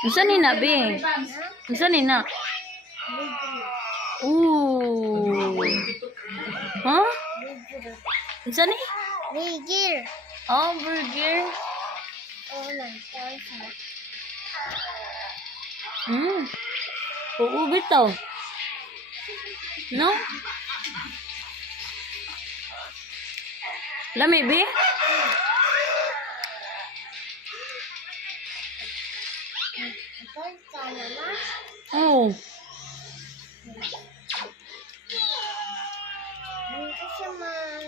Unsa ni na, be? Unsa ni na? Ooh. Huh? Unsa ni? Burger. Oh, burger. Oh my God. Oo, bitaw. No? Lami, be? Ikaw ka naman. Oh. Ano kasi man?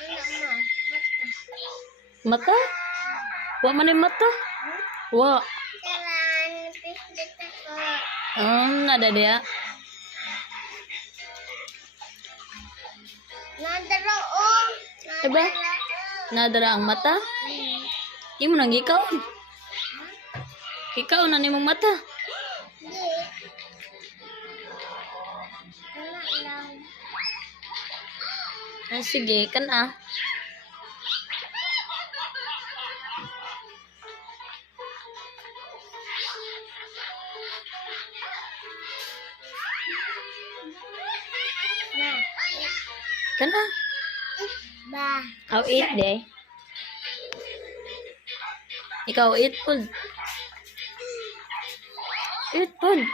Ano ma? Mata. Mata? Wa man yung mata? Wa. Karan, pislit ako. Nada dia. Nadaroon. Diba? Nadara ang mata? Imo nang ikaw. Ikaw na nimong mata. Hindi. Wala lang. Ah, sige, kan ah. Na. Kan ah. Ba. I'll eat day. Ikaw eat food. Eat food.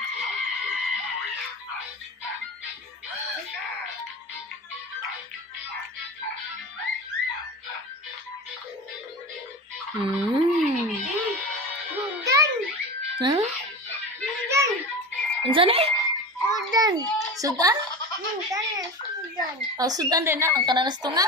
Hudan. Huh? Hudan. Unsa ni? Hudan. Sudan? Hudan. Hudan. Oh, Sudan din na ang kananas tunga.